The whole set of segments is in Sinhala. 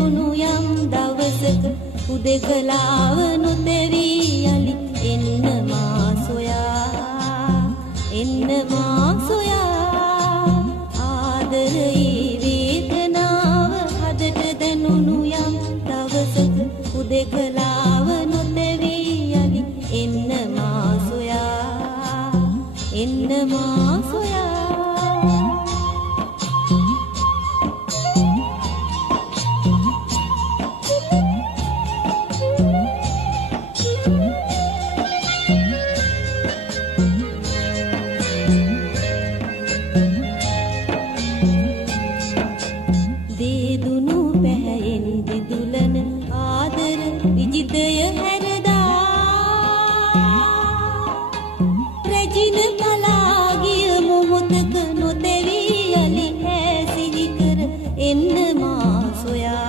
දැනුණු යම් දවසක උදෙකලාව නොතෙවි යලි එන්න මා සොයා ආදරේ වේදනාව හදට දැනුණු යම් දවසක උදෙකලාව නොතෙවි යලි එන්න මා සොයා දේදුණු පැහැයෙන් දිදුලන ආදර විජිතය හැරදා රැජින පලාගිය මොහොතක නොතෙවි යලි හැසිරි කර එන්න මා සොයා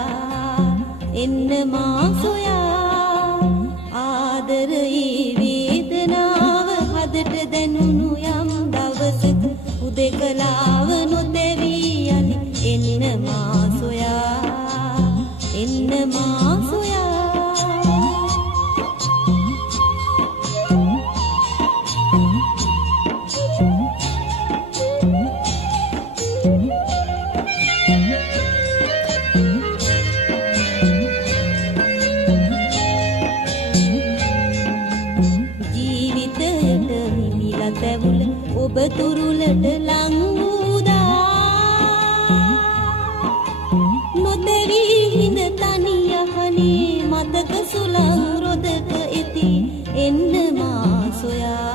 ආදරේ වේදනාව හදට දැනුණු යම් දවසක උදෙකලාව නොතෙවි යලි එන්න මා සොයා ජීවිතයට හිමිලා තැවුල ඔබ තුරුලට ලං වූදා නොතෙවි හිඳ තනි යහනේ මතක සුළං රොදක එති එන්න මා සොයා